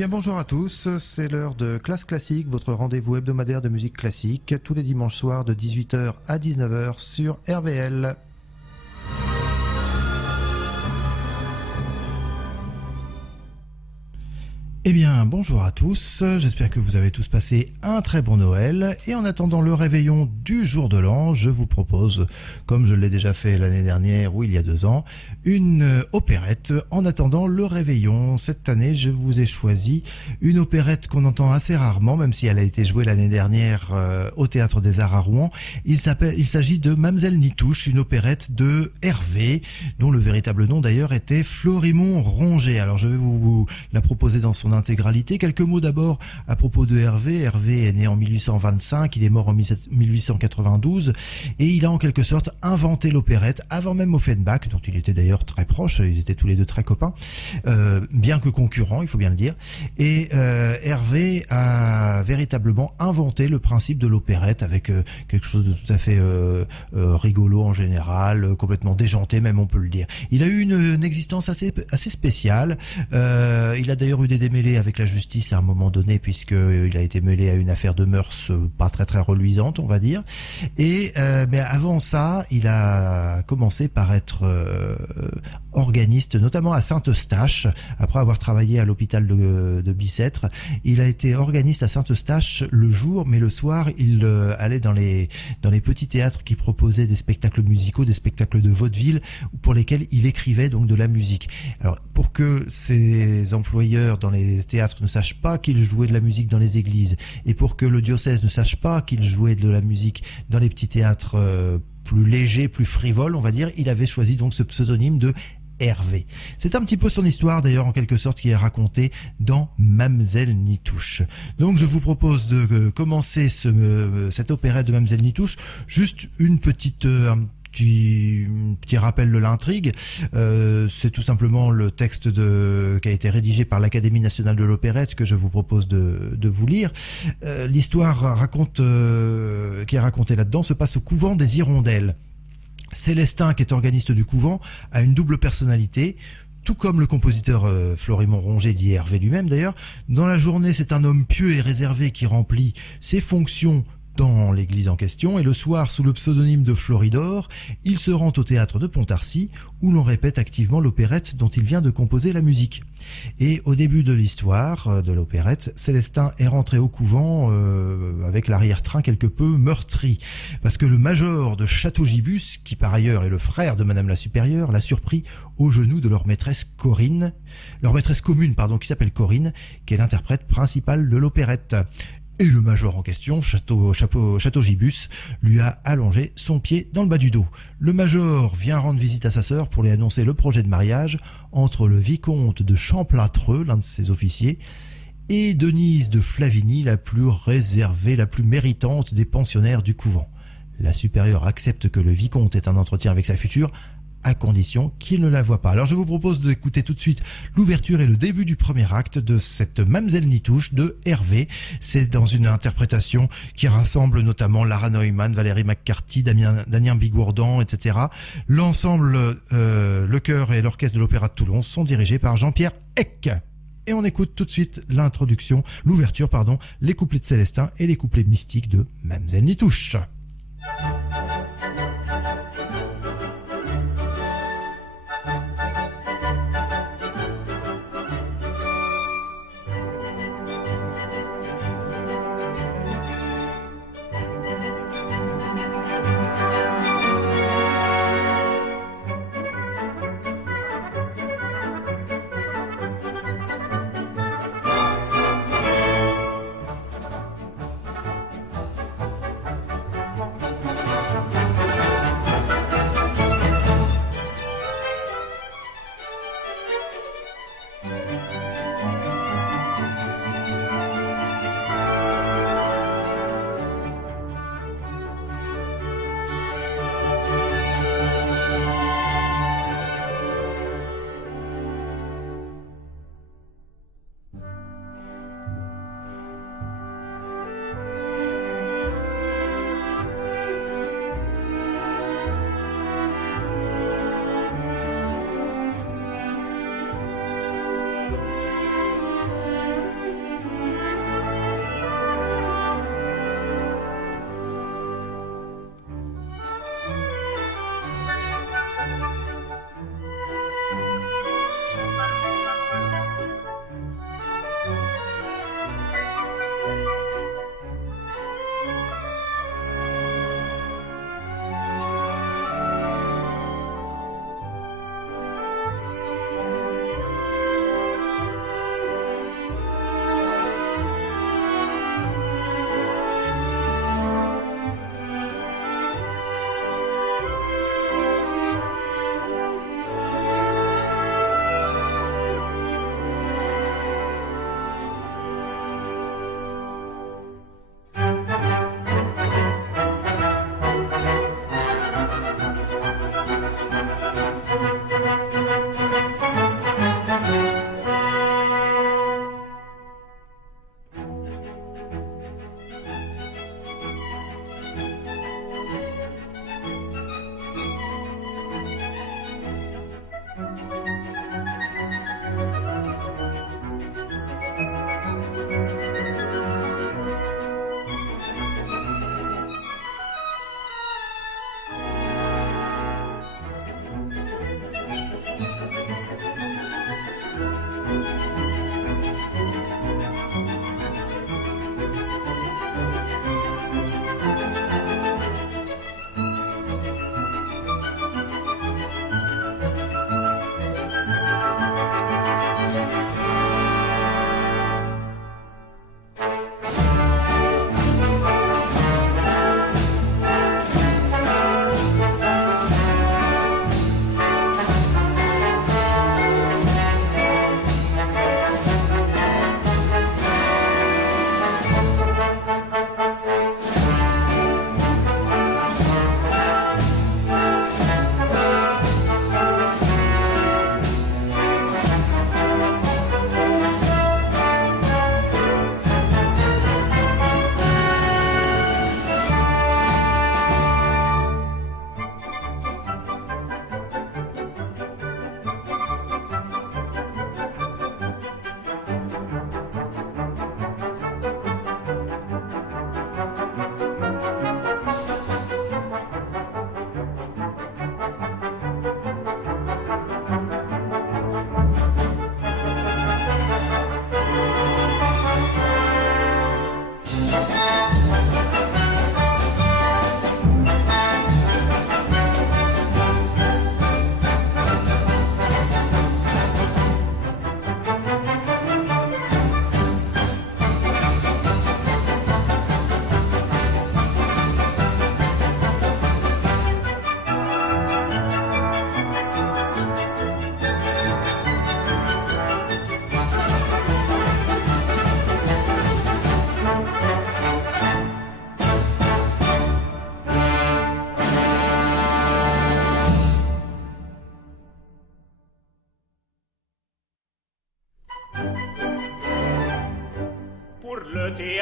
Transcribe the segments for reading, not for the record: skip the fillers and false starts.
Eh bien bonjour à tous, c'est l'heure de Classe Classique, votre rendez-vous hebdomadaire de musique classique, tous les dimanches soirs de 18h à 19h sur RVL. Eh bien, bonjour à tous, j'espère que vous avez tous passé un très bon Noël, et en attendant le réveillon du jour de l'an, je vous propose, comme je l'ai déjà fait l'année dernière ou il y a 2 ans, une opérette en attendant le réveillon. Cette année, je vous ai choisi une opérette qu'on entend assez rarement, même si elle a été jouée l'année dernière au Théâtre des Arts à Rouen. Il s'agit de Mamselle Nitouche, une opérette de Hervé, dont le véritable nom d'ailleurs était Florimond Ronget. Alors je vais vous la proposer dans son intégralité. Quelques mots d'abord à propos de Hervé. Hervé est né en 1825, il est mort en 1892 et il a en quelque sorte inventé l'opérette avant même Offenbach, dont il était d'ailleurs très proche, ils étaient tous les deux très copains, bien que concurrents, il faut bien le dire. Et Hervé a véritablement inventé le principe de l'opérette avec quelque chose de tout à fait rigolo en général, complètement déjanté même on peut le dire. Il a eu une existence assez spéciale. Il a d'ailleurs eu des démêlés avec la justice à un moment donné, puisqu'il a été mêlé à une affaire de mœurs pas très reluisante, on va dire. Et mais avant ça, il a commencé par être organiste, notamment à Saint-Eustache. Après avoir travaillé à l'hôpital de Bicêtre, il a été organiste à Saint-Eustache le jour, mais le soir, il allait dans les petits théâtres qui proposaient des spectacles musicaux, des spectacles de vaudeville, pour lesquels il écrivait donc de la musique. Alors, pour que ses employeurs dans les théâtres ne sachent pas qu'il jouait de la musique dans les églises, et pour que le diocèse ne sache pas qu'il jouait de la musique dans les petits théâtres plus légers, plus frivoles, on va dire, il avait choisi donc ce pseudonyme de Hervé. C'est un petit peu son histoire d'ailleurs en quelque sorte qui est racontée dans Mamselle Nitouche. Donc je vous propose de commencer cette opérette de Mamselle Nitouche, juste une petite petit rappel de l'intrigue. C'est tout simplement le texte qui a été rédigé par l'Académie nationale de l'opérette que je vous propose de vous lire. L'histoire qui est racontée là-dedans se passe au couvent des Hirondelles. Célestin, qui est organiste du couvent, a une double personnalité, tout comme le compositeur Florimond Ronget, dit Hervé lui-même d'ailleurs. Dans la journée, c'est un homme pieux et réservé qui remplit ses fonctions dans l'église en question, et le soir, sous le pseudonyme de Floridor, il se rend au théâtre de Pontarcy, où l'on répète activement l'opérette dont il vient de composer la musique. Et au début de l'histoire de l'opérette, Célestin est rentré au couvent avec l'arrière-train quelque peu meurtri, parce que le major de Château-Gibus, qui par ailleurs est le frère de Madame la Supérieure, l'a surpris au genou de leur maîtresse commune, qui s'appelle Corinne, qui est l'interprète principale de l'opérette. Et le major en question, Château-Gibus, lui a allongé son pied dans le bas du dos. Le major vient rendre visite à sa sœur pour lui annoncer le projet de mariage entre le vicomte de Champlâtreux, l'un de ses officiers, et Denise de Flavigny, la plus réservée, la plus méritante des pensionnaires du couvent. La supérieure accepte que le vicomte ait un entretien avec sa future, à condition qu'il ne la voie pas. Alors je vous propose d'écouter tout de suite l'ouverture et le début du premier acte de cette Mamselle Nitouche de Hervé. C'est dans une interprétation qui rassemble notamment Lara Neumann, Valérie McCarthy, Damien Bigourdan, etc. L'ensemble, le chœur et l'orchestre de l'Opéra de Toulon sont dirigés par Jean-Pierre Eck. Et on écoute tout de suite l'ouverture, les couplets de Célestin et les couplets mystiques de Mamselle Nitouche.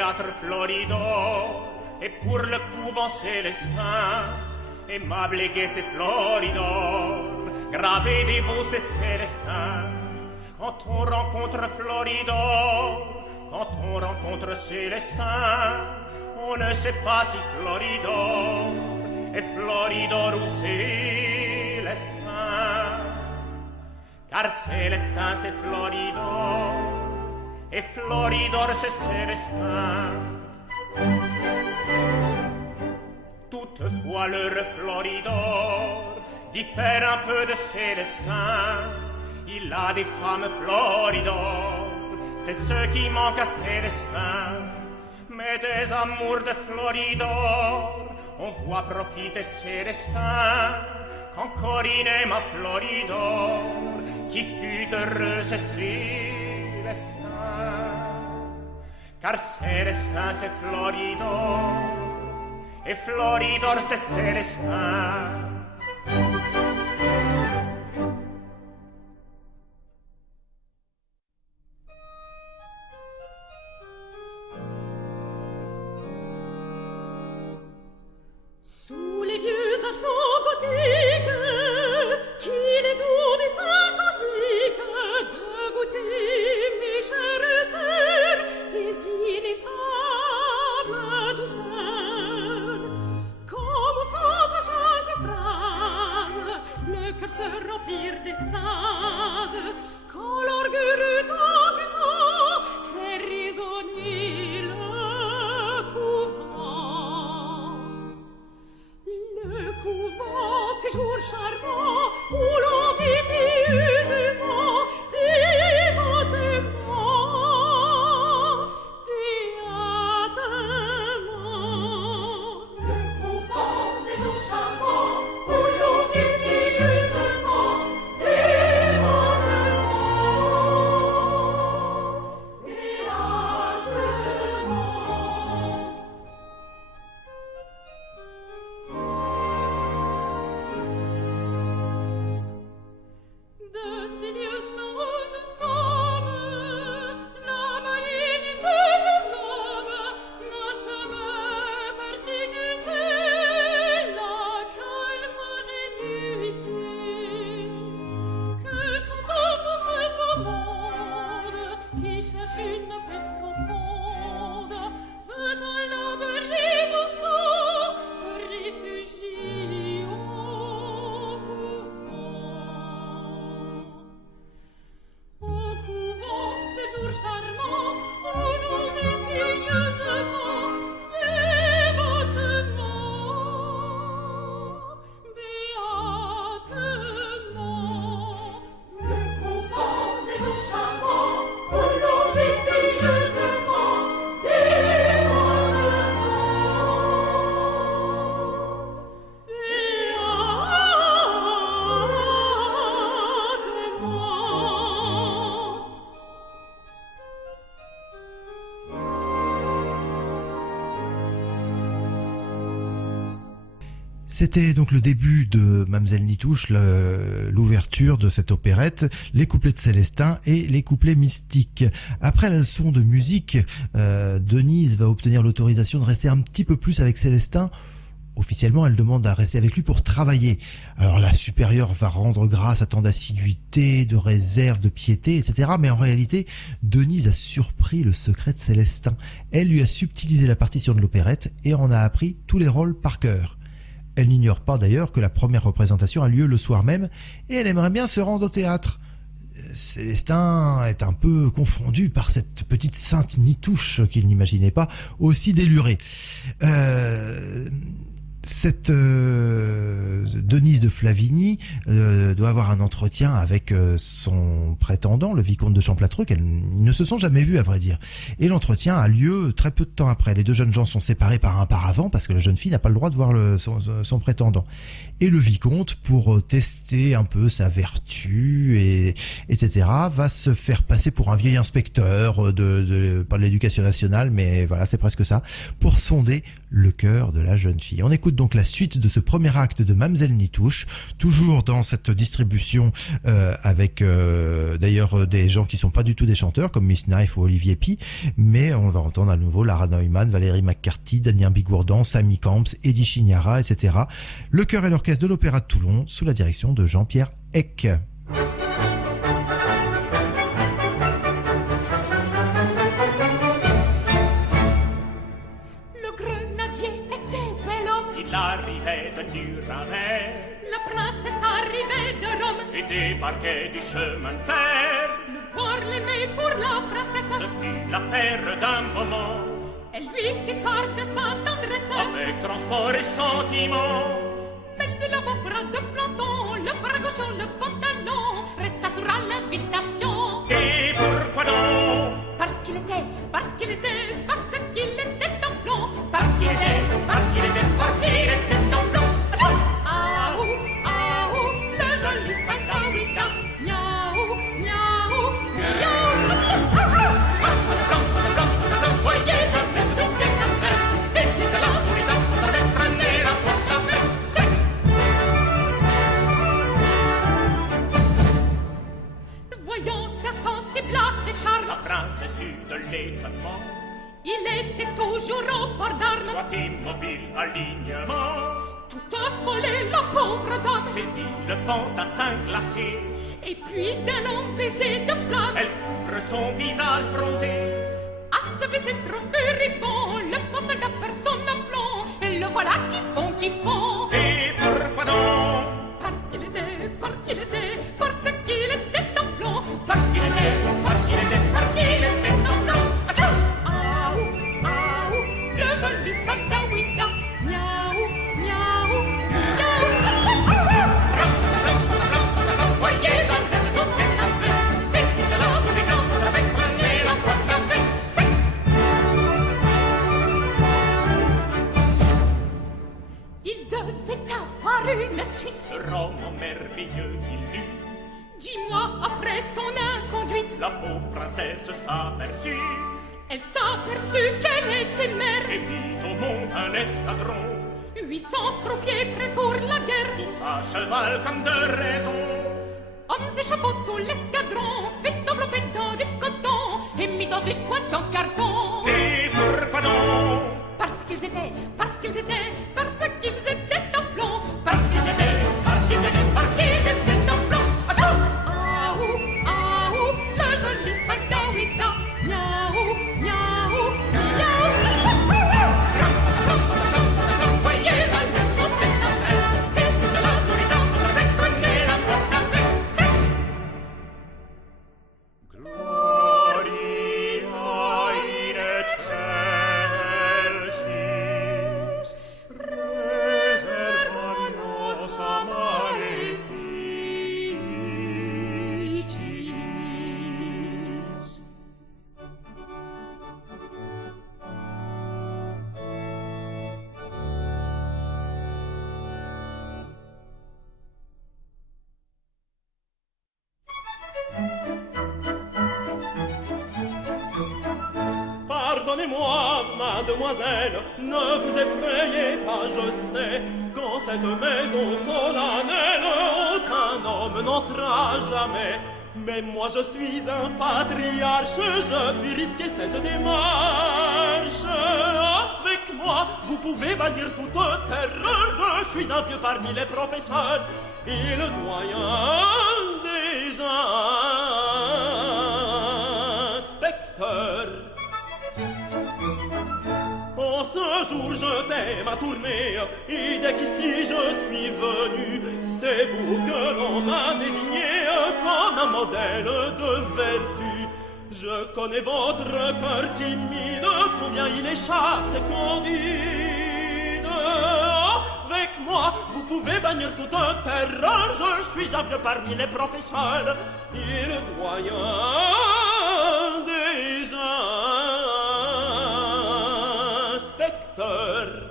théâtre Floridor, et pour le couvent célestin, aimable et gai c'est Floridor, gravé des veaux c'est Célestin. Quand on rencontre Floridor, quand on rencontre Célestin, on ne sait pas si Floridor est Floridor ou Célestin. Car Célestin c'est Floridor, et Floridor c'est Célestin. Toutefois l'heure Floridor diffère un peu de Célestin. Il a des femmes Floridor, c'est ce qui manque à Célestin. Mais des amours de Floridor, on voit profiter Célestin. Quand Corinne aima Floridor, qui fut heureux c'est Célestin. Car Célestin c'est Floridor, et Floridor c'est Célestin. Sous les vieux arceaux gothiques, qu'il est doux des sympathiques de goûter, mes chères sœurs, les ineffables douceurs. Comme au son de chaque phrase, le cœur se remplit d'extase, quand l'orgueil retentissant fait résonner le couvent. Le couvent, séjour charmant, où l'on vit pieusement, dévotement, béatement. Le couvent, séjour charmant, où l'on vit pieusement, dévotement, béatement. De ces lieux sans où nous sommes, la malignité des hommes n'a jamais persécuté la calme ingénuité. Que tout homme en ce beau monde qui cherche une paix profonde veut en l'aube innocent se réfugier au couvent. Au couvent, séjour charmant, où l'on vit pieusement, dévotement, béatement. Le couvent, séjour charmant, où l'on vit pieusement, béatement. C'était donc le début de Mamselle Nitouche, l'ouverture de cette opérette, les couplets de Célestin et les couplets mystiques. Après la leçon de musique, Denise va obtenir l'autorisation de rester un petit peu plus avec Célestin. Officiellement, elle demande à rester avec lui pour travailler. Alors la supérieure va rendre grâce à tant d'assiduité, de réserve, de piété, etc. Mais en réalité, Denise a surpris le secret de Célestin. Elle lui a subtilisé la partition de l'opérette et en a appris tous les rôles par cœur. Elle n'ignore pas d'ailleurs que la première représentation a lieu le soir même et elle aimerait bien se rendre au théâtre. Célestin est un peu confondu par cette petite sainte Nitouche qu'il n'imaginait pas aussi délurée. Cette Denise de Flavigny doit avoir un entretien avec son prétendant, le vicomte de Champlâtreux, qu'elles ne se sont jamais vus à vrai dire. Et l'entretien a lieu très peu de temps après. Les deux jeunes gens sont séparés par un paravent parce que la jeune fille n'a pas le droit de voir son prétendant. Et le vicomte, pour tester un peu sa vertu, etc., va se faire passer pour un vieil inspecteur pas de l'éducation nationale, mais voilà, c'est presque ça, pour sonder le cœur de la jeune fille. On écoute donc la suite de ce premier acte de Mamzelle Nitouche, toujours dans cette distribution avec d'ailleurs des gens qui sont pas du tout des chanteurs comme Miss Knife ou Olivier Py, mais on va entendre à nouveau Lara Neumann, Valérie McCarthy, Damien Bigourdan, Samy Camps, Eddie Chignara, etc. Le chœur et l'orchestre de l'Opéra de Toulon sous la direction de Jean-Pierre Eck. Le grenadier était bel homme. Il arrivait de Nuremberg La princesse arrivait de Rome. et débarquait du chemin de fer. Le voir l'aimer pour la Ce princesse. fut l'affaire d'un moment, Elle lui fit part de sa tendresse. avec transport et sentiment. Mais lui l'avant-bras de planton, le bras gauche, le pantalon, resta sur l'invitation. Et pourquoi donc? Parce qu'il était en plomb. Parce qu'il était en plomb. Aou, aou, le joli Saint-Laurita. Miaou, miaou, miaou. Voyez un peu de bien à faire. Et si c'est la souris prenez la porte à main. Voyant qu'un sensible à ses La charmes, princesse eut de l'étonnement, il était toujours au port d'armes. soit immobile, alignement, Tout affolé, la pauvre dame, saisit le fantassin glacé. et puis d'un long baiser de flamme, Elle couvre son visage bronzé. à ce baiser trop furibond, le pauvre soldat perd son aplomb, et le voilà qui fond. Et pourquoi donc? Parce qu'il était en plomb, parce qu'il était en plomb. Atchou! Aou, aou, le joli soldat Ouida. Miaou, miaou, miaou. Voyez un peu tout est à faire. Et si cela vous décante, avec prenez la porte à paix. Il devait avoir une suite. Ce roman merveilleux il lut. 10 mois après son inconduite, La pauvre princesse s'aperçut elle s'aperçut qu'elle était mère. et mit au monde un escadron. 800 croupiers prêts pour la guerre. Tous à cheval comme de raison. Hommes et chapeaux, tout l'escadron fit envelopper dans du coton et mis dans une boîte en carton. Et pourquoi donc? Parce qu'ils étaient en plomb. Parce qu'ils étaient en plomb. Atchou! Aou, aou, le joli soldat Ouida. Miaou, miaou, miaou. Voyez un peu tout est à faire. Et si cela vous détend, avec prenez la porte à paix. Gloria in excelsis, reserva nos a maleficis. Pardonnez-moi, mademoiselle, ne vous effrayez pas, je sais qu'en cette maison solennelle, aucun homme n'entrera jamais. Mais moi je suis un patriarche, je puis risquer cette démarche. Avec moi, vous pouvez bannir toute terreur, je suis un vieux parmi les professeurs et le doyen des inspecteurs. En ce jour je fais ma tournée, et dès qu'ici je suis venu, c'est vous que l'on m'a désigné comme un modèle de vertu. Je connais votre cœur timide, combien il est chaste et candide. Avec moi, vous pouvez bannir toute terreur, je suis un vieux parmi les professeurs, et le doyen des inspecteurs.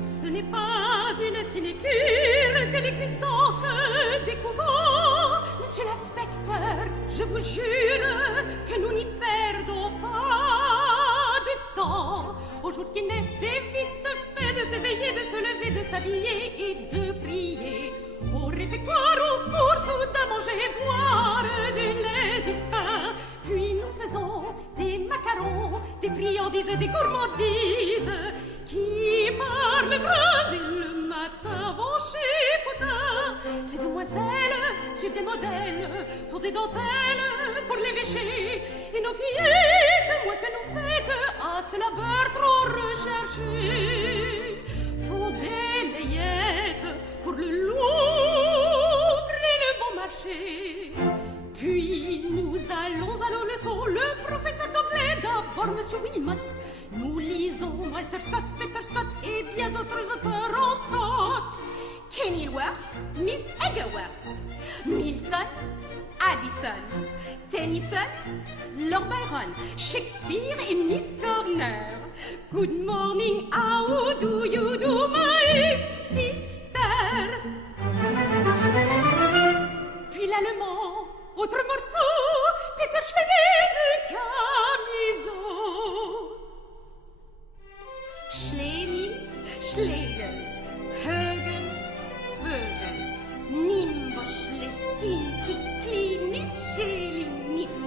Ce n'est pas une sinécure que l'existence découvre. Monsieur l'inspecteur, je vous jure que nous n'y perdons pas de temps. Au jour qui naît, c'est vite fait de s'éveiller, de se lever, de s'habiller et de prier. Au réfectoire, au cours, à manger et boire du lait, du pain. Puis nous faisons des macarons, des friandises, des gourmandises qui par le train dès le matin vont chez Potin. Ces demoiselles sur des modèles font des dentelles pour l'évêché. Et nos fillettes, moins que nous faites, à ce labeur trop recherché, font des layettes pour le Louvre et le bon marché. Puis nous allons à nos leçons, le professeur d'anglais, d'abord Monsieur Wilmot. Nous lisons Walter Scott, Peter Scott et bien d'autres auteurs en Scott. Kenilworth, Miss Edgeworth, Milton, Addison, Tennyson, Lord Byron, Shakespeare et Miss Corner. Good morning, how do you do, my sister? Puis l'allemand, autre morceau, Peter Schlegel de Camiso. Schlemi, Schlegel, Högel, Vögel, Nimbus, Schlesinti, Klinitz, Schelinitz,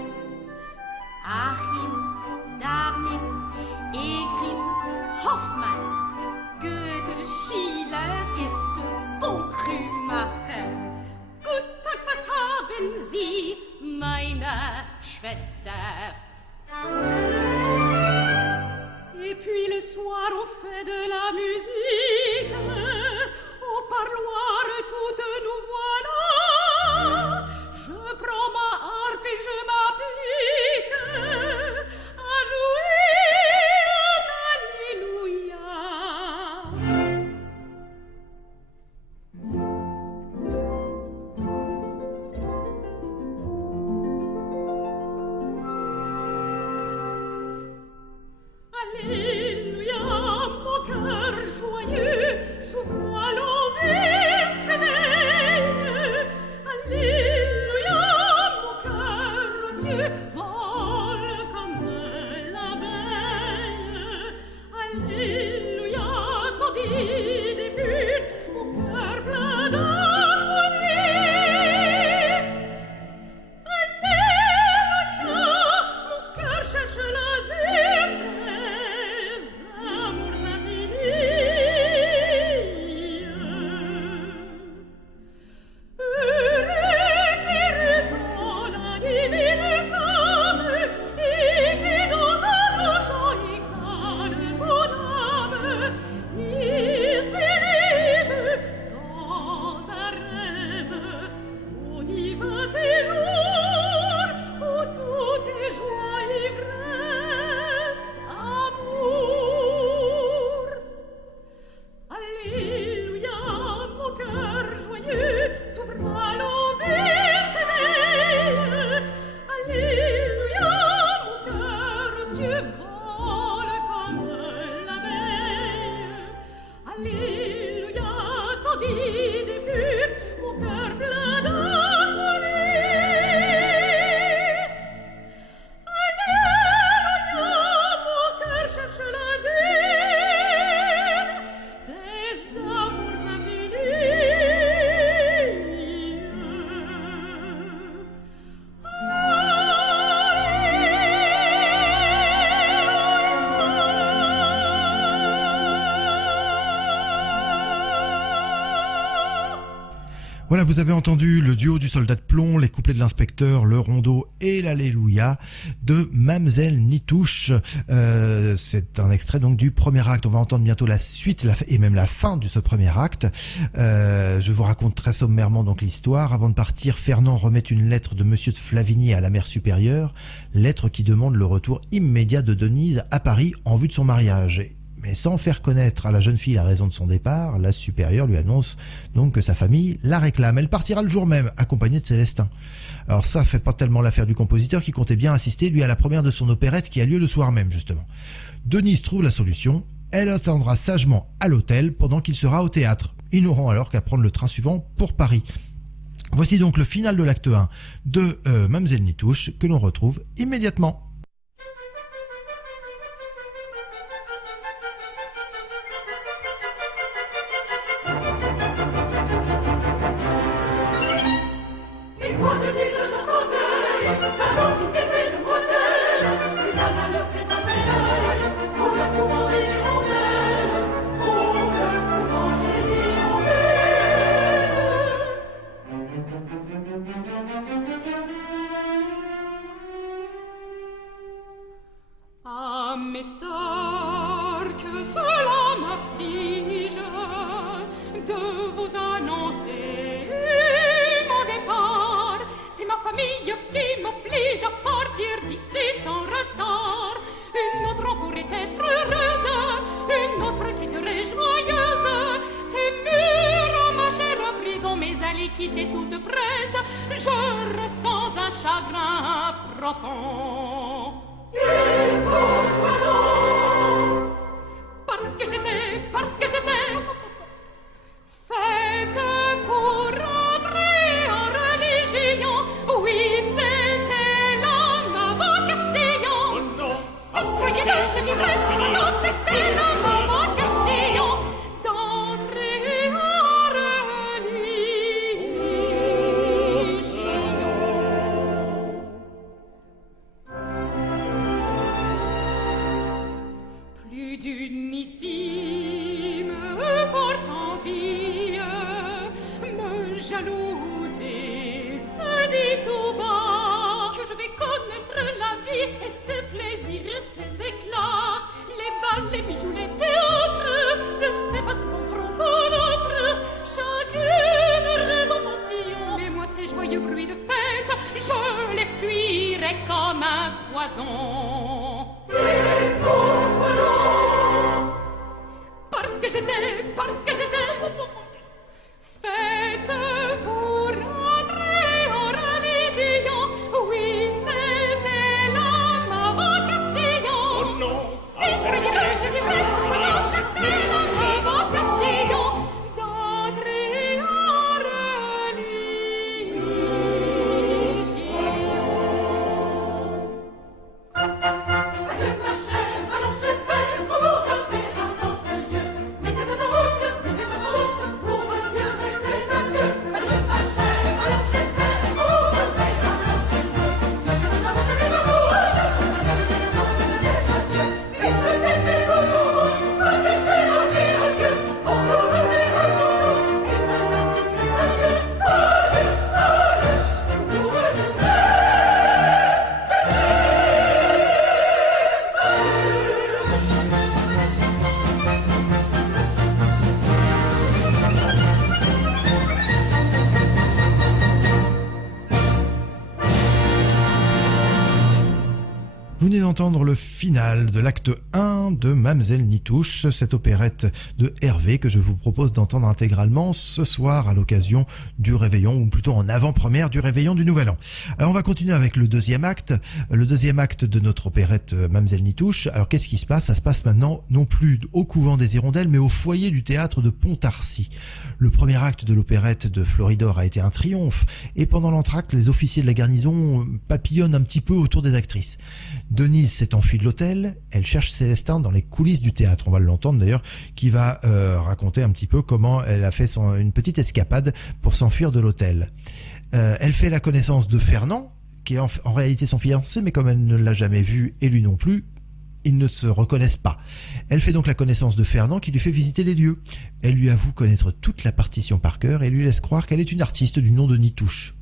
Achim, Darmin, Egrim, Hoffmann, Goethe, Schiller et ce bon cru marin. Guten Tag, was haben Sie, meine Schwester? Et puis le soir on fait de la musique, au parloir toutes nous voilà. Je prends ma harpe et je m'applique à jouer un Alléluia. Alléluia, mon cœur joyeux s'ouvre l'eau s'éveille. Alléluia, mon cœur aux cieux vole comme l'abeille. Alléluia, candide et pur, mon cœur plein d'harmonie. Alléluia, mon cœur cherche l'azur des amours infinis. Heureux qui ressent la divine flamme et qui dans un chant exhale son âme. Il s'élève dans un rêve au divin séjour où tout est joie, ivresse, amour. Alléluia, mon cœur joyeux s'ouvre à l'aube et s'éveille. Alléluia, mon cœur aux cieux vole comme l'abeille. Alléluia, candide et pur, mon cœur plein d'harmonie. Alléluia, mon cœur cherche l'azur des amours infinis. Voilà, vous avez entendu le duo du soldat de plomb, les couplets de l'inspecteur, le rondeau et l'alléluia de Mamselle Nitouche. C'est un extrait donc du premier acte. On va entendre bientôt la suite et même la fin de ce premier acte. Je vous raconte très sommairement donc l'histoire. Avant de partir, Fernand remet une lettre de Monsieur de Flavigny à la mère supérieure, lettre qui demande le retour immédiat de Denise à Paris en vue de son mariage. Mais sans faire connaître à la jeune fille la raison de son départ, la supérieure lui annonce donc que sa famille la réclame. Elle partira le jour même, accompagnée de Célestin. Alors ça fait pas tellement l'affaire du compositeur qui comptait bien assister lui à la première de son opérette qui a lieu le soir même justement. Denise trouve la solution, elle attendra sagement à l'hôtel pendant qu'il sera au théâtre. Ils n'auront alors qu'à prendre le train suivant pour Paris. Voici donc le final de l'acte 1 de Mamselle Nitouche que l'on retrouve immédiatement. Ah, mes sœurs, que cela m'afflige de vous annoncer mon départ. C'est ma famille qui m'oblige à partir d'ici sans retard. Une autre pourrait être heureuse, une autre quitterait joyeuse. Tes murs, ma chère prison, mes allées quittées toutes prêtes, je ressens un chagrin profond. Parce que j'étais faite pour entrer en religion. Oui, c'était là ma vocation. Oh non, Si vous croyez-le, je dirais, oh non, c'était là ma vocation d'entrer en religion. Plus d'une ici me porte envie, me jalouse et se dit tout bas que je vais connaître la vie et ses plaisirs et ses éclats, les balles, les bijoux, les théâtres, de ces passe-temps trop d'autres, chacune rêve en passion. Mais moi ces joyeux bruits de fête, je les fuirai comme un poison. Parce que j'étais faite pour entrer en religion. Oui, c'était là ma vocation. oh non, Si vous croyez-le, je dirais, oh non, c'était là ma vocation d'entrer en religion. Adieu ma chère, allons j'espère, on vous reverra dans ce lieu. Mettez-vous en route pour me dire des adieux. Adieu ma chère, allons j'espère, on vous reverra dans ce lieu. Mettez-vous en route, vite mettez-vous en route, petit cher ami, adieu. On vous reverra sans doute, et ça ainsi n'est adieu. Adieu, adieu, on vous reverra. Vous venez d'entendre le final de l'acte 1 de Mamselle Nitouche, cette opérette de Hervé que je vous propose d'entendre intégralement ce soir à l'occasion du réveillon, ou plutôt en avant-première du réveillon du Nouvel An. Alors on va continuer avec le deuxième acte de notre opérette Mamselle Nitouche. Alors qu'est-ce qui se passe? Ça se passe maintenant non plus au couvent des Hirondelles, mais au foyer du théâtre de Pontarcy. Le premier acte de l'opérette de Floridor a été un triomphe, et pendant l'entracte, les officiers de la garnison papillonnent un petit peu autour des actrices. Denise s'est enfuie de l'hôtel, elle cherche Célestin dans les coulisses du théâtre, on va l'entendre d'ailleurs, qui va raconter un petit peu comment elle a fait une petite escapade pour s'enfuir de l'hôtel. Elle fait la connaissance de Fernand, qui est en réalité son fiancé, mais comme elle ne l'a jamais vu et lui non plus, ils ne se reconnaissent pas. Elle fait donc la connaissance de Fernand qui lui fait visiter les lieux. Elle lui avoue connaître toute la partition par cœur et lui laisse croire qu'elle est une artiste du nom de Nitouche.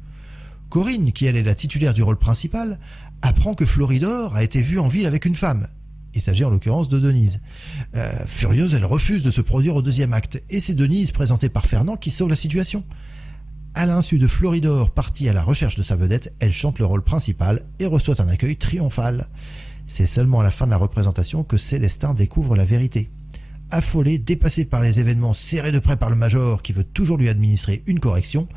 Corinne, qui elle est la titulaire du rôle principal, apprend que Floridor a été vu en ville avec une femme. Il s'agit en l'occurrence de Denise. Furieuse, elle refuse de se produire au deuxième acte, et c'est Denise, présentée par Fernand, qui sauve la situation. À l'insu de Floridor, partie à la recherche de sa vedette, elle chante le rôle principal et reçoit un accueil triomphal. C'est seulement à la fin de la représentation que Célestin découvre la vérité. Affolé, dépassé par les événements, serré de près par le major qui veut toujours lui administrer une correction,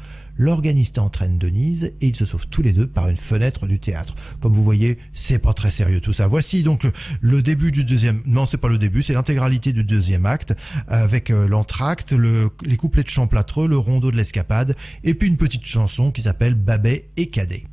L'organiste entraîne Denise et ils se sauvent tous les deux par une fenêtre du théâtre. Comme vous voyez, c'est pas très sérieux tout ça. Voici donc le début du deuxième... Non, c'est pas le début, c'est l'intégralité du deuxième acte avec l'entracte, les couplets de chant plâtreux, le rondeau de l'escapade et puis une petite chanson qui s'appelle Babet et Cadet.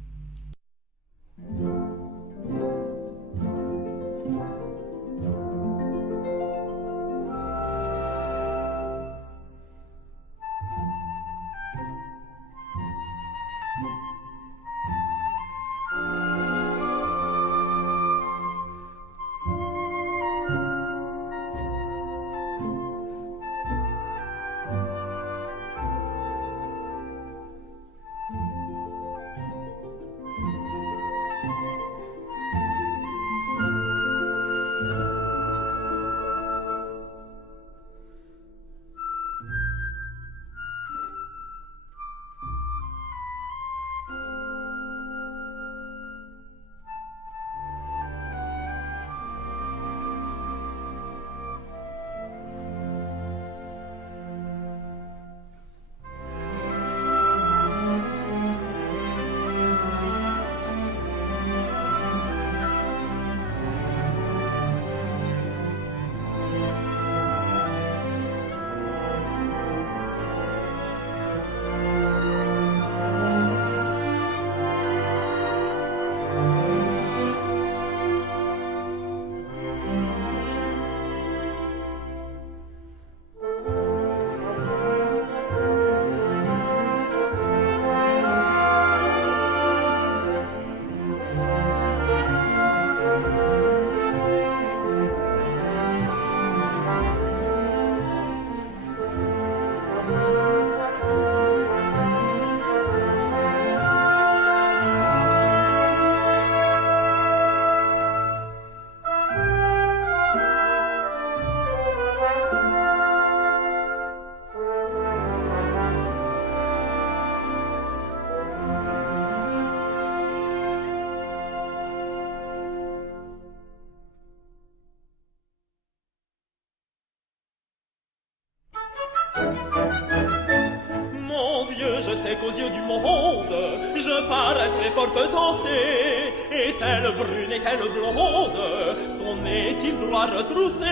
Mon Dieu, je sais qu'aux yeux du monde, je paraîtrai fort peu sensé. Est-elle brune, est-elle blonde? Son nez est-il droit retroussé?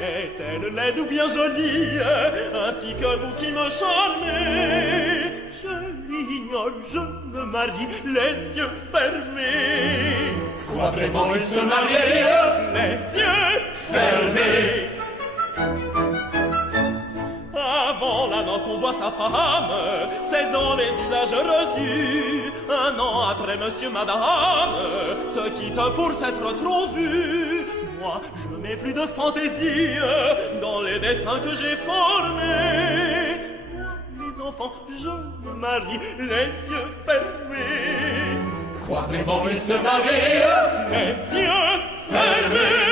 Est-elle laide ou bien jolie? Ainsi que vous qui me charmez. Je l'ignore, je me marie, les yeux fermés. Quoi vraiment il se mariait? Les yeux fermés. Avant la noce on voit sa femme, c'est dans les usages reçus. Un an après monsieur, madame, se quittent pour s'être trop vus. Moi, je mets plus de fantaisie dans les dessins que j'ai formés. Moi, les enfants, je me marie, les yeux fermés. Quoi vraiment il se mariait? Les yeux fermés.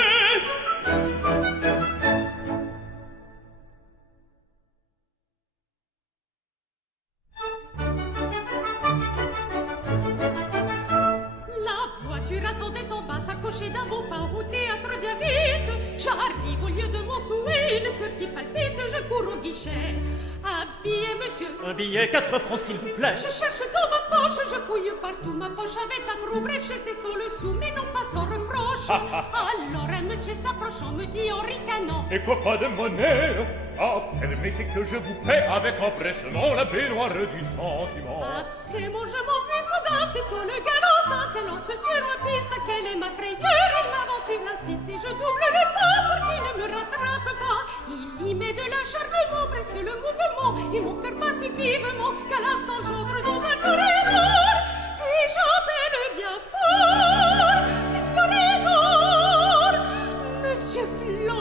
S'accrocher d'un beau pas au théâtre bien vite. J'arrive au lieu de mon souhait, le cœur qui palpite, je cours au guichet. Un billet, monsieur. Un billet, 4 francs, s'il vous plaît. Je cherche dans ma poche, je fouille partout. Ma poche avait un trou, bref, j'étais sur le sou, mais non pas sans reproche. Alors un monsieur s'approchant me dit en ricanant: Et quoi, pas de monnaie? Ah, permettez que je vous paie avec empressement la baignoire du sentiment. Ah, c'est bon, je m'enfuis soudain, c'est tout le galantin s'élance sur ma piste. Quelle est ma frayeur? Il m'avance, il insiste et je double le pas pour qu'il ne me rattrape pas. Il y met de l'acharnement, presse le mouvement et mon cœur bat si vivement qu'à l'instant j'entre dans un corridor et j'appelle bien fort Floridor, monsieur Floridor.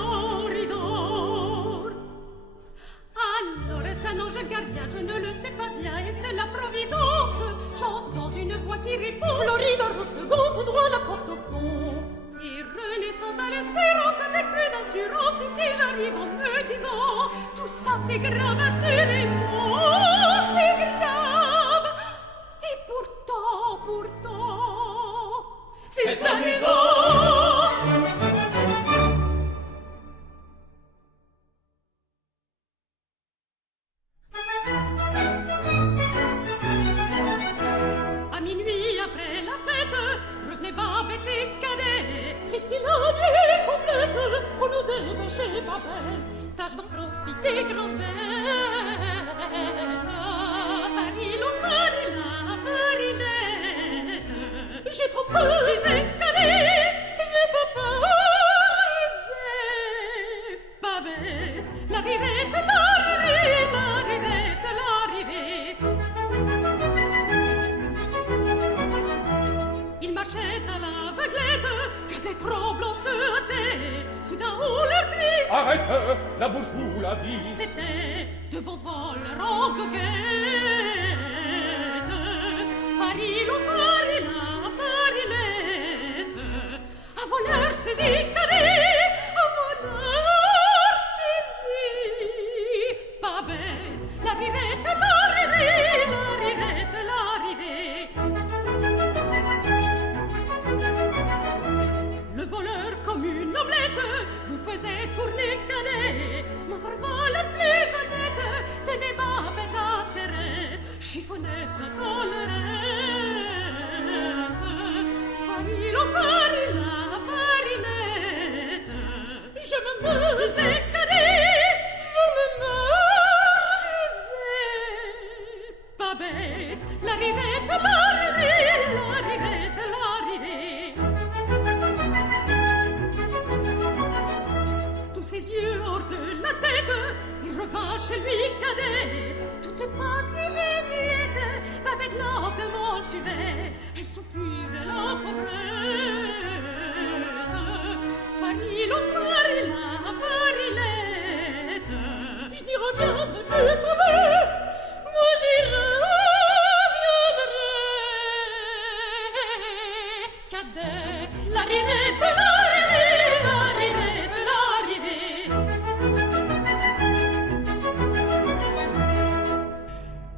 Alors est-ce un ange gardien? Je ne le sais pas bien. Et c'est la providence? J'entends une voix qui répond: Floridor, au second, tout droit la porte au fond. Et renaissant à l'espérance avec plus d'assurance, ici j'arrive en me disant: tout ça c'est grave, assurément, c'est grave. Et pourtant, c'est amusant. bêcher, pas belle, tâche d'en profiter, grosse bête. Farilo, farila, farinette. J'ai trop peur, disait Cadet, j'ai pas peur, disait Babette. La rirette, la rirette, la rirette, la rirette. Il marchait à l'aveuglette, Cadet tremblant se hâtait. Soudain on leur crie: Arrête, la bouche ou la vie. C'était de bons voleurs en goguette. Farilo, farila, farilette. Un voleur saisi, Cadet, un voleur saisi. Babette, la rirette, la rirette, la rirette, la rirette. Le voleur, comme une omelette, vous faisait tourner Cadet. L'autre voleur plus honnête tenait Babette à serrer, chiffonnait sa collerette. Farilo, farila, farinette. Je me meurs, disait Cadet, je me meurs, disait Babette. La rirette, la rirette, la rirette, la rirette. Tous ses yeux hors de la tête, il revint chez lui Cadet. Toute passive et muette, Babette lentement le suivait. Elle soupirait la pauvrette. Farilo, farila, farilette. Je n'y reviendrai plus, Babette. Moi j'y reviendrai. Cadet, la rirette, la rirette, la rirette, la rirette.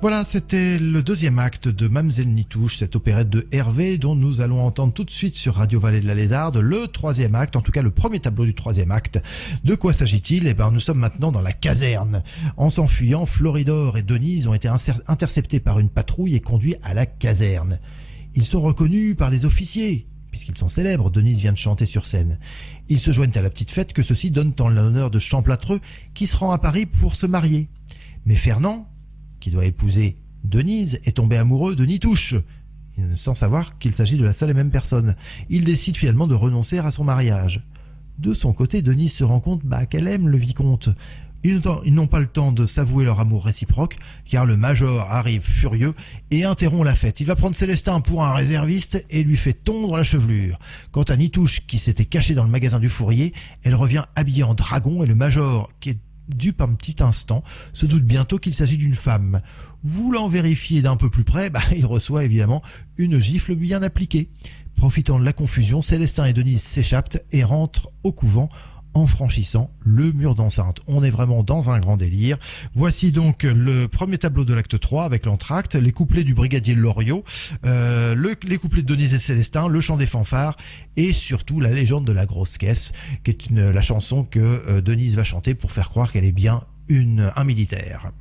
Voilà, c'était le deuxième acte de Mamselle Nitouche, cette opérette de Hervé dont nous allons entendre tout de suite sur Radio Vallée de la Lézarde le troisième acte, en tout cas le premier tableau du troisième acte. De quoi s'agit-il? Eh ben, nous sommes maintenant dans la caserne. En s'enfuyant, Floridor et Denise ont été interceptés par une patrouille et conduits à la caserne. Ils sont reconnus par les officiers, puisqu'ils sont célèbres. Denise vient de chanter sur scène. Ils se joignent à la petite fête que ceux-ci donnent en l'honneur de Champlâtreux, qui se rend à Paris pour se marier. Mais Fernand, qui doit épouser Denise, est tombé amoureux de Nitouche, sans savoir qu'il s'agit de la seule et même personne. Il décide finalement de renoncer à son mariage. De son côté, Denise se rend compte qu'elle aime le vicomte. Ils n'ont pas le temps de s'avouer leur amour réciproque, car le major arrive furieux et interrompt la fête. Il va prendre Célestin pour un réserviste et lui fait tondre la chevelure. Quant à Nitouche, qui s'était cachée dans le magasin du fourrier, elle revient habillée en dragon et le major, qui est dupe un petit instant, se doute bientôt qu'il s'agit d'une femme. Voulant vérifier d'un peu plus près, il reçoit évidemment une gifle bien appliquée. Profitant de la confusion, Célestin et Denise s'échappent et rentrent au couvent en franchissant le mur d'enceinte. On est vraiment dans un grand délire. Voici donc le premier tableau de l'acte 3 avec l'entracte, les couplets du brigadier Loriot, les couplets de Denise et Célestin, le chant des fanfares et surtout la légende de la grosse caisse, qui est la chanson que Denise va chanter pour faire croire qu'elle est bien un militaire.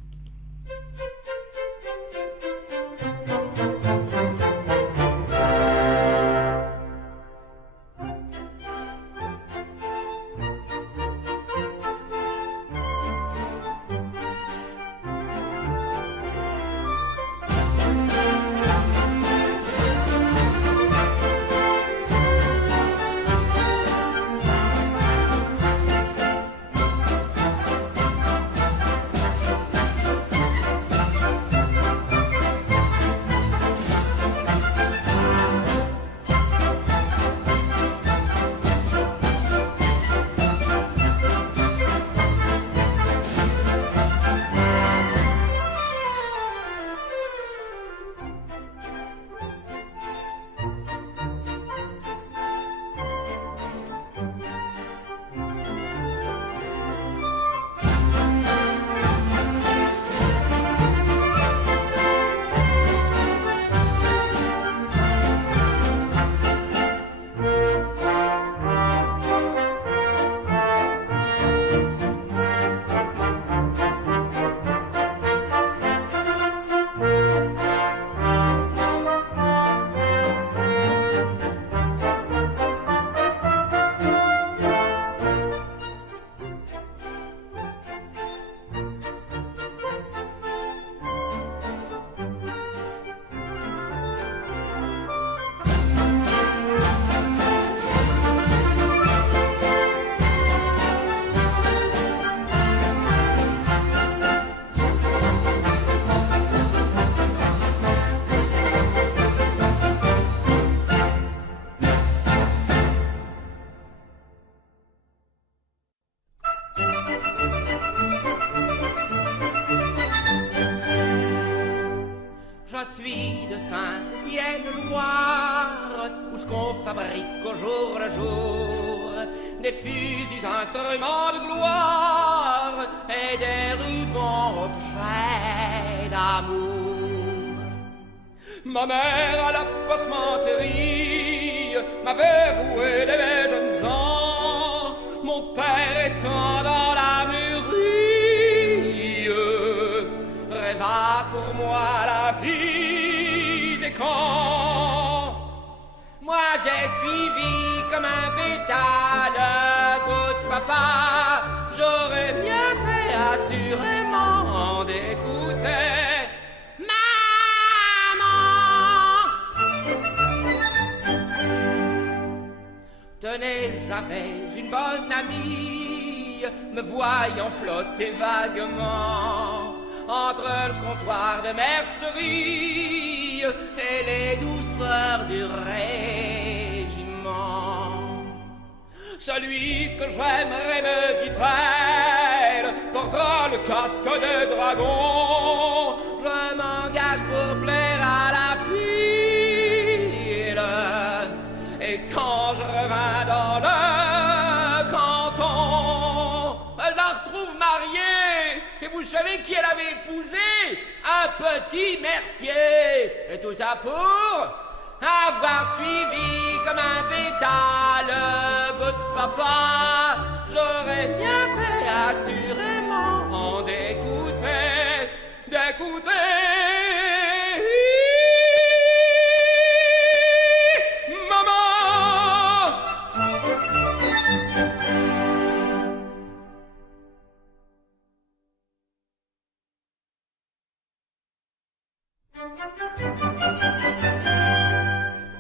des fusils instruments de gloire et des rubans objets d'amour. Ma mère à la passementerie m'avait voué dès mes jeunes ans, mon père étant dans la mûrie, rêva pour moi la vie des camps. Moi j'ai suivi comme un pétale, écoute papa, j'aurais bien fait assurément d'écouter. Tenez, j'avais une bonne amie, me voyant flotter vaguement entre le comptoir de mercerie et les douceurs du régiment. Celui que j'aimerais, me dit-elle, portera le casque de dragon. Je m'engage pour plaire à la pile. Et quand je revins dans le canton, elle la retrouve mariée. Et vous savez qui elle avait épousé? Un petit mercier. Et tout ça pour avoir suivi comme un pétale votre papa. J'aurais bien fait assurément d'écouter.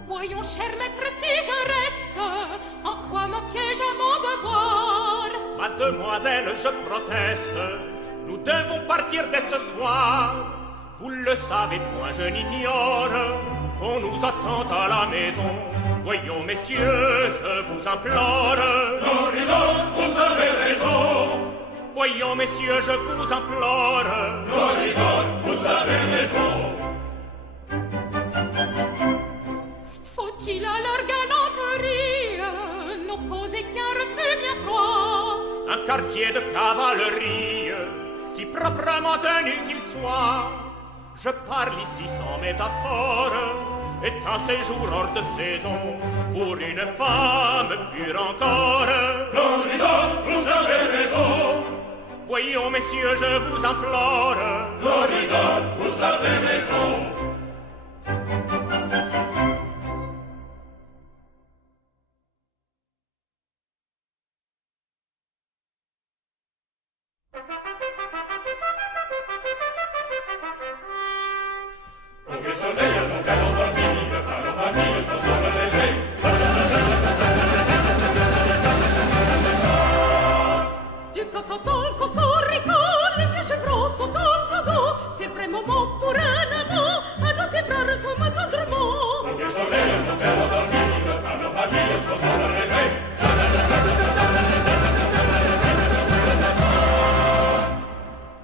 Voyons, cher maître, si je reste, en quoi manquais-je à mon devoir? Mademoiselle, je proteste, nous devons partir dès ce soir. Vous le savez point, je l'ignore, qu'on nous attend à la maison. Voyons, messieurs, je vous implore. Non, vous avez raison. Voyons, messieurs, je vous implore. Non, vous avez raison. Faut-il à leur galanterie n'opposer qu'un refus bien froid? Un quartier de cavalerie, si proprement tenu qu'il soit. Je parle ici sans métaphore, est un séjour hors de saison pour une femme pure encore. Floridon, vous avez raison. Voyons, messieurs, je vous implore. Floridon, vous avez raison. Du cocoton, le cocorico, les vieux chevrons sont en dodo. C'est vrai moment pour un amant, à dans tes bras reçois-moi tendrement.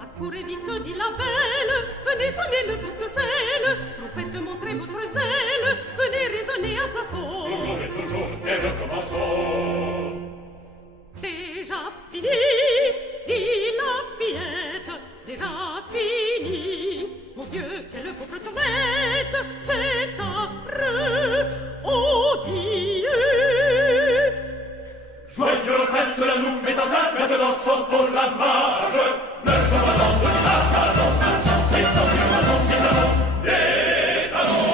Accourez vite, dit la belle, venez sonner le bout de sel. Trompette, montrez votre zèle, venez raisonner à poisson. Toujours et toujours, et recommençons. Déjà fini, dit la fillette, déjà fini. Mon Dieu, quelle pauvre tourette, c'est affreux, oh Dieu. Joyeux fête, cela nous met en train, maintenant chantons la marche. Ne commandant de marche, allons, marchons, et sans plus raison, des talons, des talons.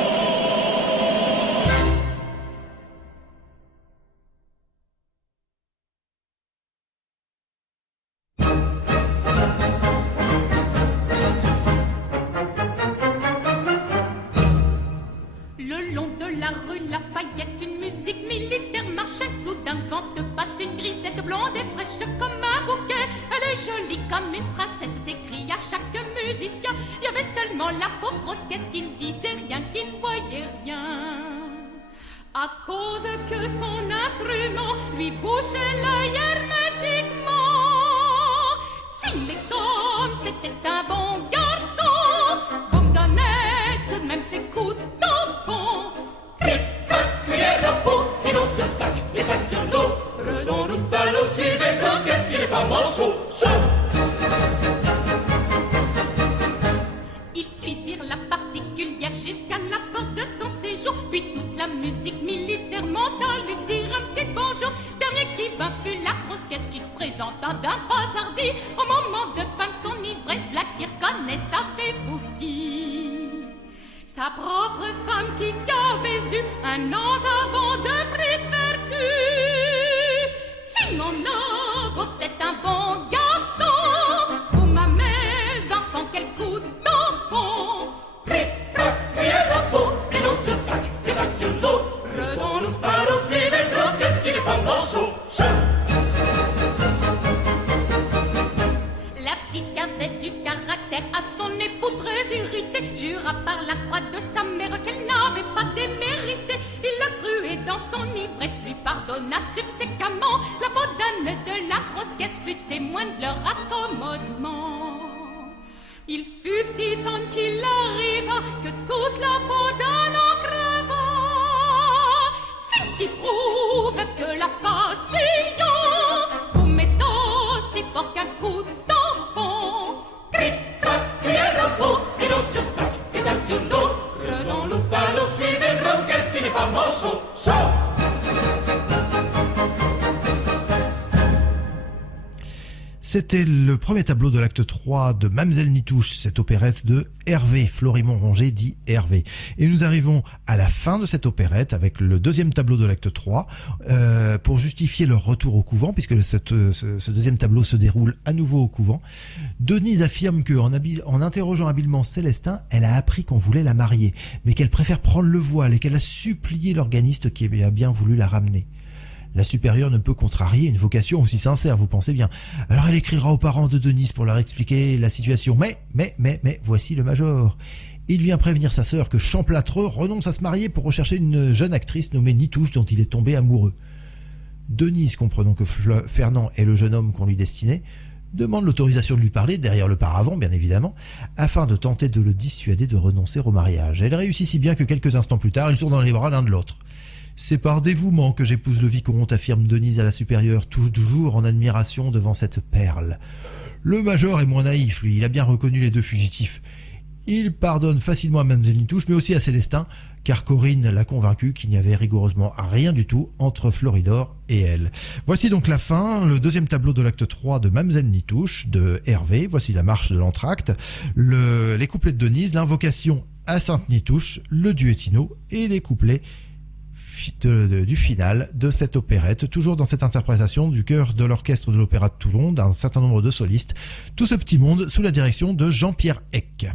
Le long de la rue Lafayette, une musique militaire marchait. Soudain, devant te passe une grisette blonde et fraîche comme un bouquet. Elle est jolie comme une princesse, s'écria chaque musicien. Il y avait seulement la pauvre grosse caisse qui ne disait rien, qui ne voyait rien. À cause que son instrument lui bouchait l'œil hermétiquement. Tim c'était un bon garçon, Bongonnette, tout de même ses coups tampons. Cric, crac, cuillère à peau, et dans ce sac, les sacs sur l'eau. Redon, Loustalot, suivez Grosse Caisse qui n'est pas manchot. Chaud! Ils suivirent la particulière jusqu'à la porte de son séjour. Puis toute la musique militaire monta lui dire un petit bonjour. Dernier qui vint fut la grosse caisse qui se présenta d'un pas hardi. Au moment de peindre son ivresse, v'là qui reconnaît, savez-vous qui? Sa propre femme qui avait eu un an avant de prix de vertu. Si non, non, était un bon garçon. Pour ma mère, enfant, quel coup de tampon. Cric, crac, criait la peau, les dents sur le sac, les sacs sur le dos. Redon, Loustalot, suivez Grosse Caisse qui n'est pas manchot. Chaud! La petite avait du caractère, à son époux très irrité, jura par la croix de sa mère qu'elle n'avait pas démérité. Il la crut et dans son ivresse lui pardonna subséquemment. La bodane de la grosse caisse fut témoin de leur accommodement. Il fut si tendre qu'il arriva que toute la bodane en creva. C'est ce qui prouve que la passion vous met aussi fort qu'un coup de tampon. Cric, crac, criait la peau, les dents sur le sac, les sacs sur le dos. Redon, Loustalot, suivez Grosse Caisse qui n'est pas manchot. Chaud! C'était le premier tableau de l'acte 3 de Mamselle Nitouche, cette opérette de Hervé, Florimond Ronget dit Hervé. Et nous arrivons à la fin de cette opérette avec le deuxième tableau de l'acte 3 pour justifier leur retour au couvent, puisque ce deuxième tableau se déroule à nouveau au couvent. Denise affirme qu'en interrogeant habilement Célestin, elle a appris qu'on voulait la marier, mais qu'elle préfère prendre le voile et qu'elle a supplié l'organiste qui a bien voulu la ramener. La supérieure ne peut contrarier une vocation aussi sincère, vous pensez bien. Alors elle écrira aux parents de Denise pour leur expliquer la situation. Mais, voici le major. Il vient prévenir sa sœur que Champlâtreux renonce à se marier pour rechercher une jeune actrice nommée Nitouche dont il est tombé amoureux. Denise, comprenant que Fernand est le jeune homme qu'on lui destinait, demande l'autorisation de lui parler, derrière le paravent bien évidemment, afin de tenter de le dissuader de renoncer au mariage. Elle réussit si bien que quelques instants plus tard, ils sont dans les bras l'un de l'autre. C'est par dévouement que j'épouse le vicomte, affirme Denise à la supérieure, toujours en admiration devant cette perle. Le major est moins naïf, lui, il a bien reconnu les deux fugitifs. Il pardonne facilement à Mamselle Nitouche, mais aussi à Célestin, car Corinne l'a convaincu qu'il n'y avait rigoureusement rien du tout entre Floridor et elle. Voici donc la fin, le deuxième tableau de l'acte 3 de Mamselle Nitouche, de Hervé. Voici la marche de l'entracte, les couplets de Denise, l'invocation à Sainte Nitouche, le duettino et les couplets du final de cette opérette, toujours dans cette interprétation du chœur de l'orchestre de l'Opéra de Toulon, d'un certain nombre de solistes, tout ce petit monde sous la direction de Jean-Pierre Eck.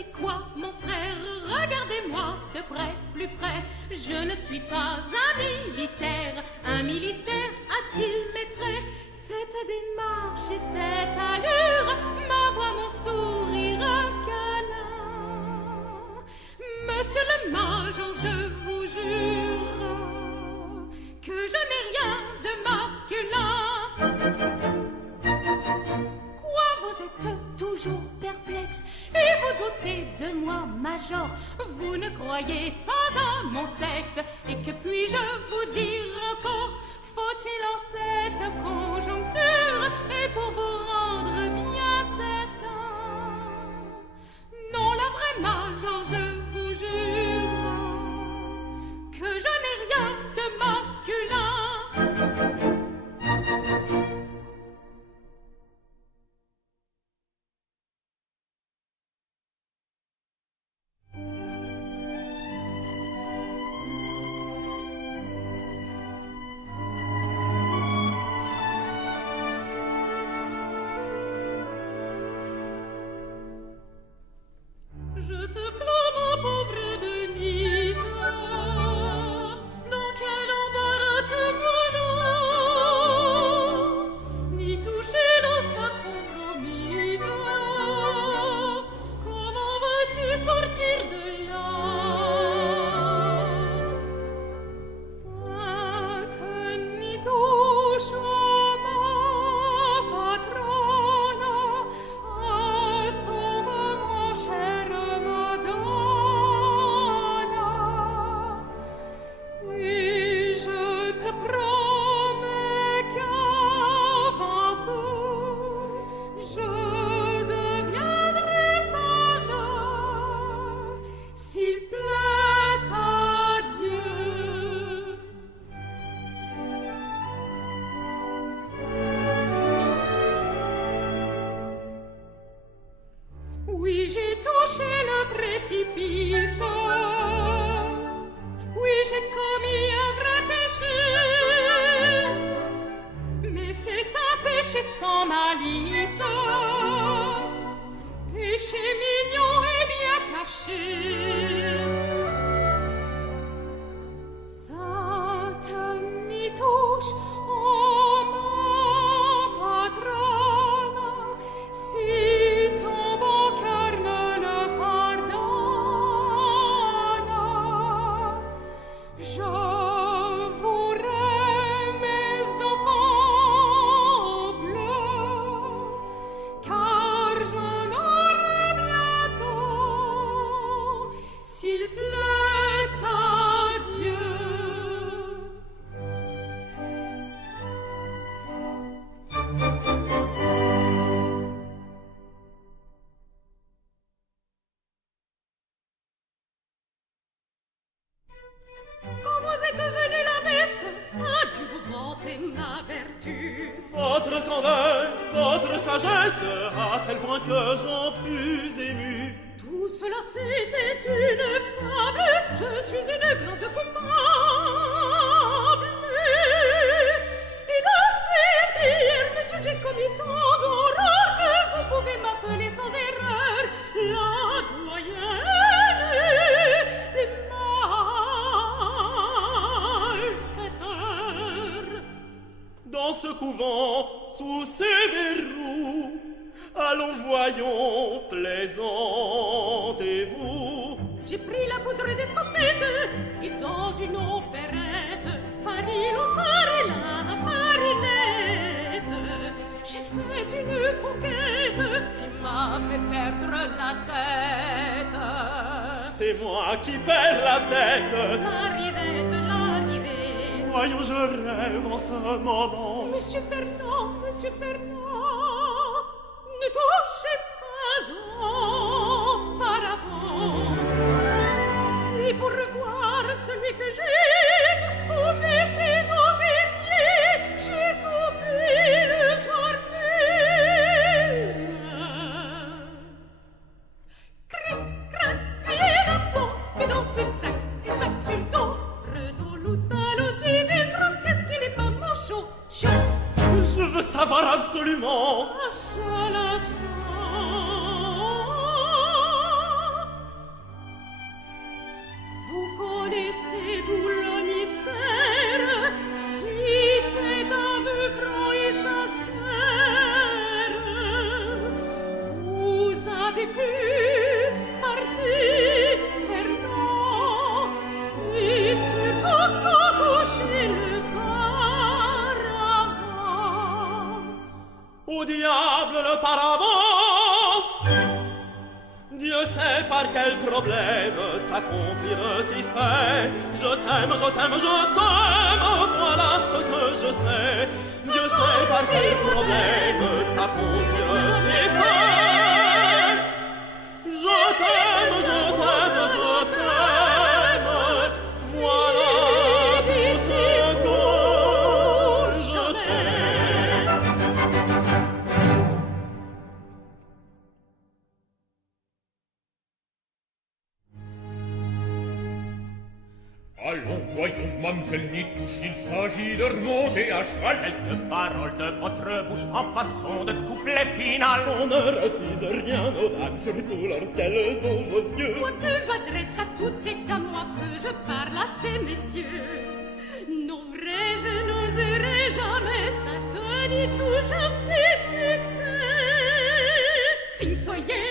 Et quoi, mon frère, regardez-moi de près, plus près. Je ne suis pas un militaire. Un militaire a-t-il mes traits? Cette démarche et cette allure, ma voix, mon sourire câlin. Monsieur le major, je vous jure que je n'ai rien de masculin. Quoi, vous êtes toujours perplexe et vous doutez de moi, major? Vous ne croyez pas à mon sexe. Et que puis-je vous dire encore? Faut-il en cette conjoncture et pour vous rendre bien certain? Non, la vraie major, je vous jure que je n'ai rien de masculin. Je te plains, ma pauvre Denise, dans quel embarras te voilà, ni toucher l'instinct compromise. Comment vas-tu sortir de là? Sainte Nitouche, ma patrona, sauve-moi, chère et je te promets qu'avant peu, je deviendrai sage, s'il plaît à Dieu. Oui, j'ai touché le précipice. Oui, j'ai commis un vrai péché, mais c'est un péché sans malice, péché mignon et bien caché. Sainte Nitouche, oh ma patrona, si ton bon cœur me le pardonne, j'avouerai mes enfants bleus, car j'en aurai bientôt, s'il plaît à Dieu. Quand vous êtes venu la messe, a dû vous vanter ma vertu. Votre candeur, votre sagesse, à tel point que j'en fus ému. Tout cela c'était une fable, je suis une grande coupable. Et de plaisir, monsieur, j'ai commis tant d'horreurs que vous pouvez m'appeler sans erreur la doyenne des malfaiteurs. Dans ce couvent, sous ces verrous, allons voyons, plaisantez-vous. J'ai pris la poudre d'escopette et dans une opérette, farine ou farina, farinette, j'ai fait une conquête qui m'a fait perdre la tête. C'est moi qui perds la tête. La rirette, la rirette. Voyons, je rêve en ce moment. Monsieur Fernand, ne touchez pas auparavant. Et pour revoir celui que j'aime, au messe des officiers, j'ai soupé le soir même. Cric, crac, crier à peau, et dans une sac sur le dos. Redolus, talus, vivre, qu'est-ce qu'il n'est pas manchot. Je veux savoir absolument. Un seul instant. problème s'accomplir si fait. Je t'aime, je t'aime, je t'aime, voilà ce que je sais. Dieu sait par quel problème s'accomplir si fait. Je t'aime, je t'aime, je t'aime, voilà tout ce que je sais. Allons, voyons, Mamselle Nitouche, il s'agit de remonter à cheval. Quelques paroles de votre bouche en façon de couplet final. On ne refuse rien aux dames, surtout lorsqu'elles ont vos yeux. Moi que je m'adresse à toutes, c'est à moi que je parle à ces messieurs. Non vrai, je n'oserai jamais s'atteindre touche un petit succès. Si vous soyez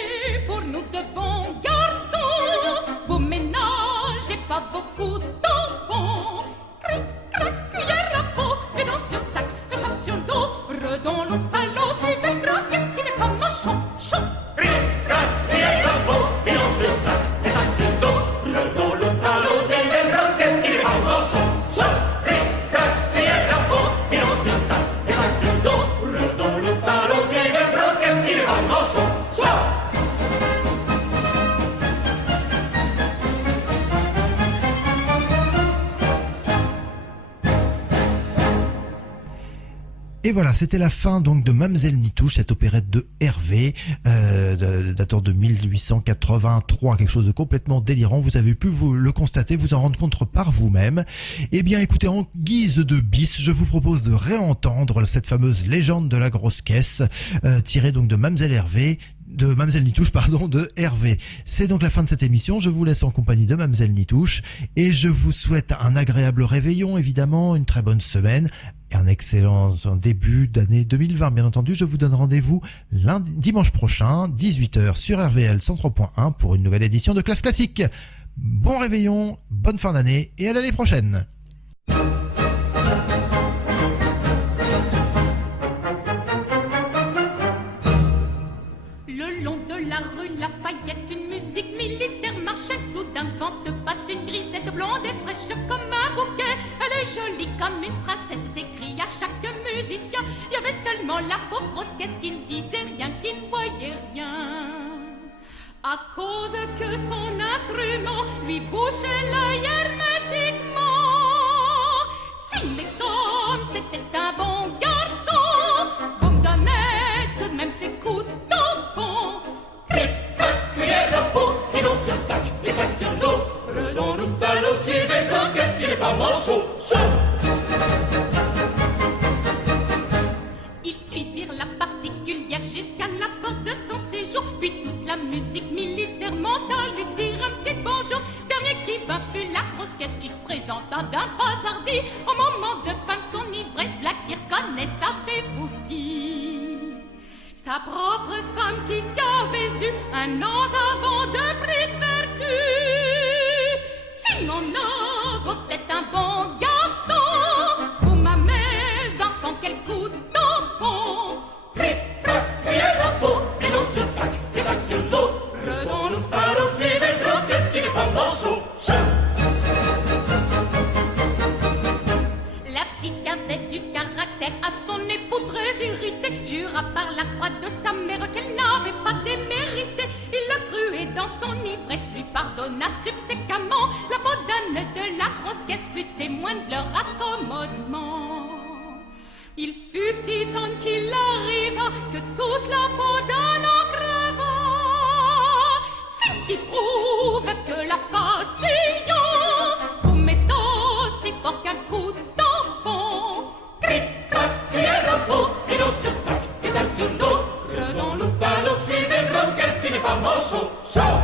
pour nous de bons garçons, vos ménages et pas beaucoup de tampons. Cric, crac, cuillère à peau, les dents sur le sac sur le dos. Redons l'os talons, suivez le gros, qu'est-ce qui n'est pas mochon, chon. Redons le stallo, c'est le gros, qu'est-ce qu'il est pas manchon. Redons le stallo, c'est le gros, qu'est-ce qu'il est pas manchon. Et voilà, c'était la fin donc de Mamselle Nitouche, cette opérette de Hervé, datant de 1883, quelque chose de complètement délirant. Vous avez pu vous le constater, vous en rendre compte par vous-même. Eh bien, écoutez, en guise de bis, je vous propose de réentendre cette fameuse légende de la grosse caisse, tirée donc de Mamselle Nitouche, de Hervé. C'est donc la fin de cette émission. Je vous laisse en compagnie de Mamselle Nitouche et je vous souhaite un agréable réveillon, évidemment, une très bonne semaine et un excellent début d'année 2020. Bien entendu, je vous donne rendez-vous dimanche prochain, 18h sur RVL 103.1 pour une nouvelle édition de Classe Classique. Bon réveillon, bonne fin d'année et à l'année prochaine. Le long de la rue Lafayette, une musique militaire marchait. Soudain devant te passe une grisette blonde et fraîche comme un bouquet. Elle est jolie comme une princesse, s'écrie à chaque musicien. Il y avait seulement la pauvre grosse caisse qui ne disait rien, qui ne voyait rien. À cause que son instrument lui bouchait l'œil hermétiquement. Si mais comme c'était un bon garçon, on me donnait tout de même ses coups de tampon. Cric, crac, cuillère à peau, et non sur le sac, les sacs sur le dos. Redons le stallo, suivez le gros, qu'est-ce qu'il est pas manchot, chaud. Ils suivirent la particulière jusqu'à la porte de son séjour. Puis toute la musique militaire monta lui dire un petit bonjour. Dernier qui vint fut la grosse caisse qui se présenta d'un pas hardi. Au moment de peindre son ivresse, Black qui reconnaît, savez-vous qui? Sa propre femme qui avait eu un an avant de prix de vertu. Si non, était un bon garçon, vous ma mes enfants, quel coup de tampon. Cric, crac, cuillère à peau, et non sur le sac, les sacs sur le dos. Redons le stallo, suivez le gros, qu'est-ce qu'il est pas manchot, chaud. La petite avait du caractère, à son époux très irrité, jura par la croix de sa mère qu'elle n'avait pas démérité. Il la crut et dans son ivresse lui pardonna subséquemment. La bodane de la grosse caisse fut témoin de leur accommodement. Il fut si tendre qu'il arriva que toute la bodane en creva. C'est ce qui prouve que la passion vous met aussi fort qu'un coup de tampon. Cric, crac, cuillère à peau, et non sur le sac, les sacs sur le dos. Redons le stallo, suivez le gros, qu'est-ce qu'il est pas manchot, chaud.